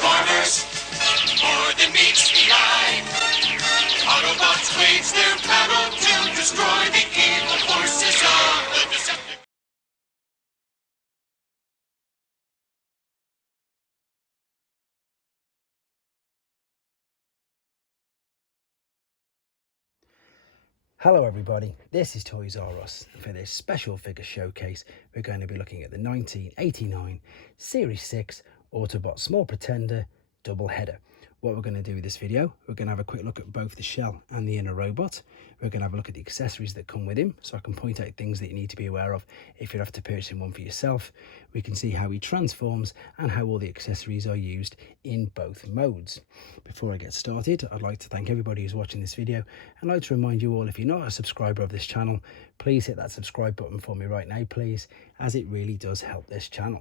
Transformers, more than meets the eye. Autobots wage their battle to destroy the evil forces of the Decepticons. Hello everybody, this is Toys R Us. For this special figure showcase, we're going to be looking at the 1989 Series 6 Autobot Small Pretender doubleheader. What we're going to do with this video, we're going to have a quick look at both the shell and the inner robot. We're going to have a look at the accessories that come with him, so I can point out things that you need to be aware of if you're after purchasing one for yourself. We can see how he transforms and how all the accessories are used in both modes. Before I get started, I'd like to thank everybody who's watching this video. I'd like to remind you all, if you're not a subscriber of this channel, please hit that subscribe button for me right now, please, as it really does help this channel.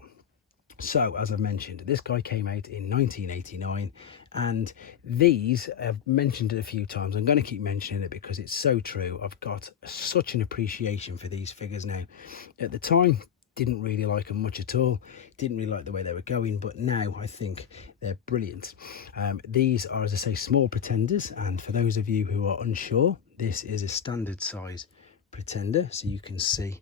So, as I've mentioned, this guy came out in 1989, and these, I've mentioned it a few times. I'm going to keep mentioning it because it's so true. I've got such an appreciation for these figures now. At the time, didn't really like them much at all, didn't really like the way they were going, but now I think they're brilliant. These are, as I say, small pretenders, and for those of you who are unsure, this is a standard size pretender, so you can see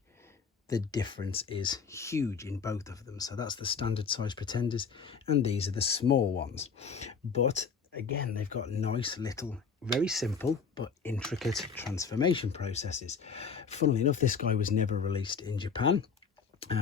the difference is huge in both of them. So that's the standard size pretenders, and these are the small ones. But again, they've got nice little, very simple but intricate transformation processes. Funnily enough, this guy was never released in Japan,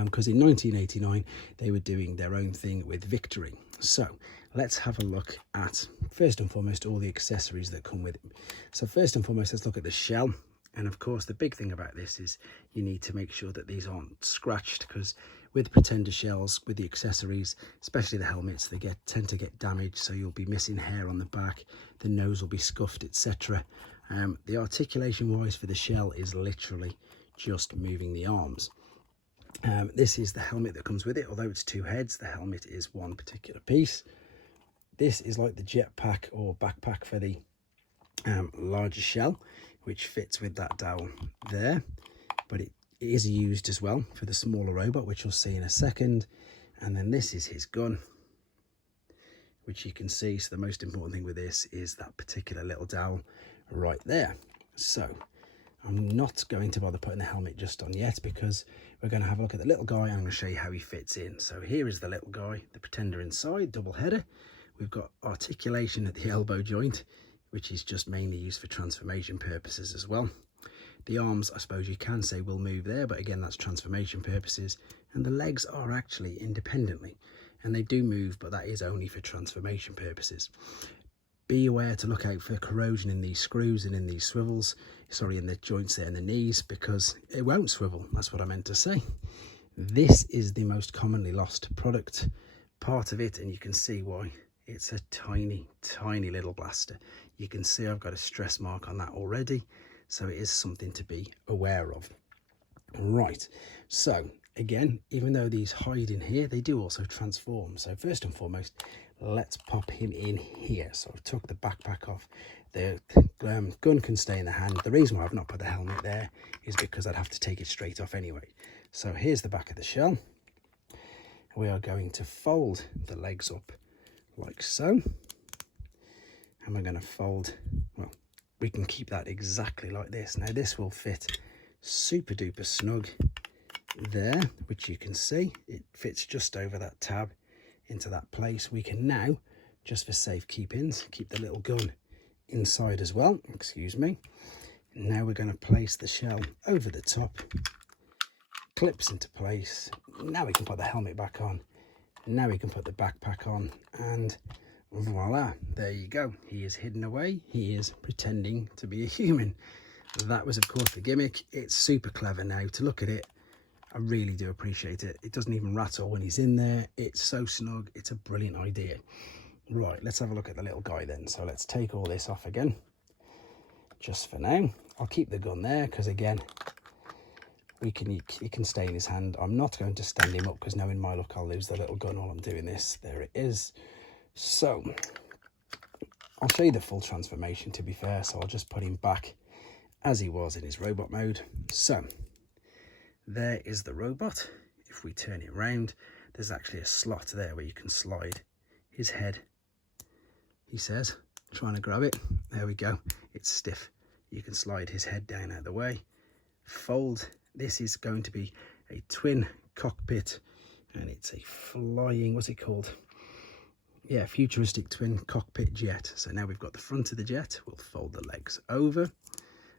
because in 1989 they were doing their own thing with Victory. So let's have a look at, first and foremost, all the accessories that come with it. So first and foremost, let's look at the shell. And of course, the big thing about this is you need to make sure that these aren't scratched, because with pretender shells, with the accessories, especially the helmets, they tend to get damaged. So you'll be missing hair on the back, the nose will be scuffed, etc. The articulation wise for the shell is literally just moving the arms. This is the helmet that comes with it. Although it's two heads, the helmet is one particular piece. This is like the jetpack or backpack for the larger shell, which fits with that dowel there, but it is used as well for the smaller robot, which you'll see in a second. And then this is his gun, which you can see. So the most important thing with this is that particular little dowel right there. So I'm not going to bother putting the helmet just on yet, because we're going to have a look at the little guy and I'm going to show you how he fits in. So here is the little guy, the pretender inside, double header. We've got articulation at the elbow joint, which is just mainly used for transformation purposes as well. The arms, I suppose you can say, will move there, but again, that's transformation purposes. And the legs are actually independently, and they do move, but that is only for transformation purposes. Be aware to look out for corrosion in these screws and in these swivels, sorry, in the joints there in the knees, because it won't swivel. That's what I meant to say. This is the most commonly lost product part of it, and you can see why. It's a tiny, tiny little blaster. You can see I've got a stress mark on that already, so it is something to be aware of. Right, so again, even though these hide in here, they do also transform. So first and foremost, let's pop him in here. So I've took the backpack off. The gun can stay in the hand. The reason why I've not put the helmet there is because I'd have to take it straight off anyway. So here's the back of the shell. We are going to fold the legs up like so, and we're going to fold, well, we can keep that exactly like this. Now this will fit super duper snug there, which you can see it fits just over that tab into that place. We can now, just for safe keepings, keep the little gun inside as well, excuse me. Now we're going to place the shell over the top, clips into place. Now we can put the helmet back on. Now we can put the backpack on, and voila, there you go. He is hidden away. He is pretending to be a human. That was, of course, the gimmick. It's super clever now. To look at it, I really do appreciate it. It doesn't even rattle when he's in there. It's so snug. It's a brilliant idea. Right, let's have a look at the little guy then. So let's take all this off again, just for now. I'll keep the gun there because, again, he can stay in his hand. I'm not going to stand him up because knowing my luck, I'll lose the little gun while I'm doing this. There it is. So I'll show you the full transformation, to be fair. So I'll just put him back as he was in his robot mode. So there is the robot. If we turn it around, there's actually a slot there where you can slide his head. He says, trying to grab it. There we go. It's stiff. You can slide his head down out of the way. Fold. This is going to be a twin cockpit, and it's a flying, what's it called? Yeah, futuristic twin cockpit jet. So now we've got the front of the jet. We'll fold the legs over.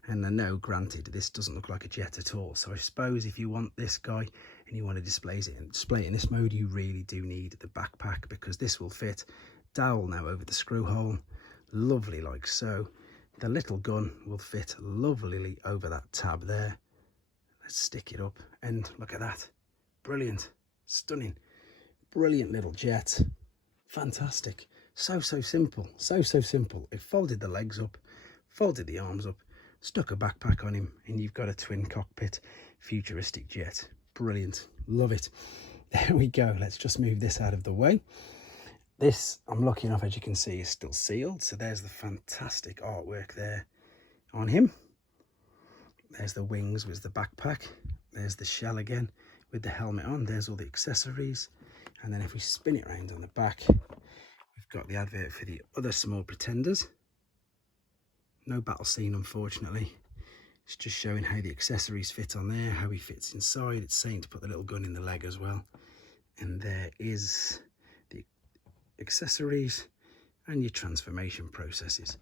And I know, granted, this doesn't look like a jet at all. So I suppose if you want this guy and you want to display it in this mode, you really do need the backpack, because this will fit. Dowel now over the screw hole, lovely like so. The little gun will fit lovelyly over that tab there. Let's stick it up, and look at that. Brilliant, stunning, brilliant little jet. Fantastic. So simple, so simple. It folded the legs up, folded the arms up, stuck a backpack on him, and you've got a twin cockpit futuristic jet. Brilliant, love it. There we go. Let's just move this out of the way. This, I'm lucky enough, as you can see, is still sealed. So there's the fantastic artwork there on him. There's the wings with the backpack. There's the shell again with the helmet on. There's all the accessories. And then if we spin it around on the back, we've got the advert for the other Small Pretenders. No battle scene, unfortunately. It's just showing how the accessories fit on there, how he fits inside. It's saying to put the little gun in the leg as well. And there is the accessories and your transformation processes.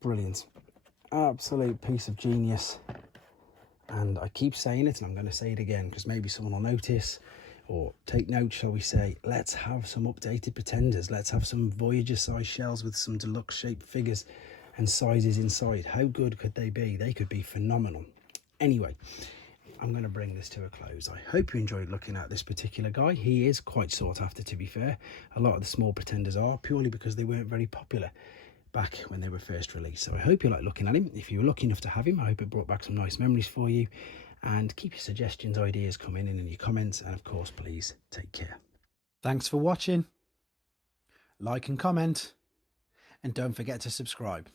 Brilliant. Absolute piece of genius. And I keep saying it, and I'm going to say it again, because maybe someone will notice or take note, shall we say. Let's have some updated Pretenders. Let's have some Voyager size shells with some deluxe shaped figures and sizes inside. How good could they be? They could be phenomenal. Anyway, I'm going to bring this to a close. I hope you enjoyed looking at this particular guy. He is quite sought after, to be fair. A lot of the Small Pretenders are, purely because they weren't very popular back when they were first released. So I hope you like looking at him. If you were lucky enough to have him, I hope it brought back some nice memories for you. And keep your suggestions, ideas coming in your comments. And of course, please take care. Thanks for watching. Like and comment. And don't forget to subscribe.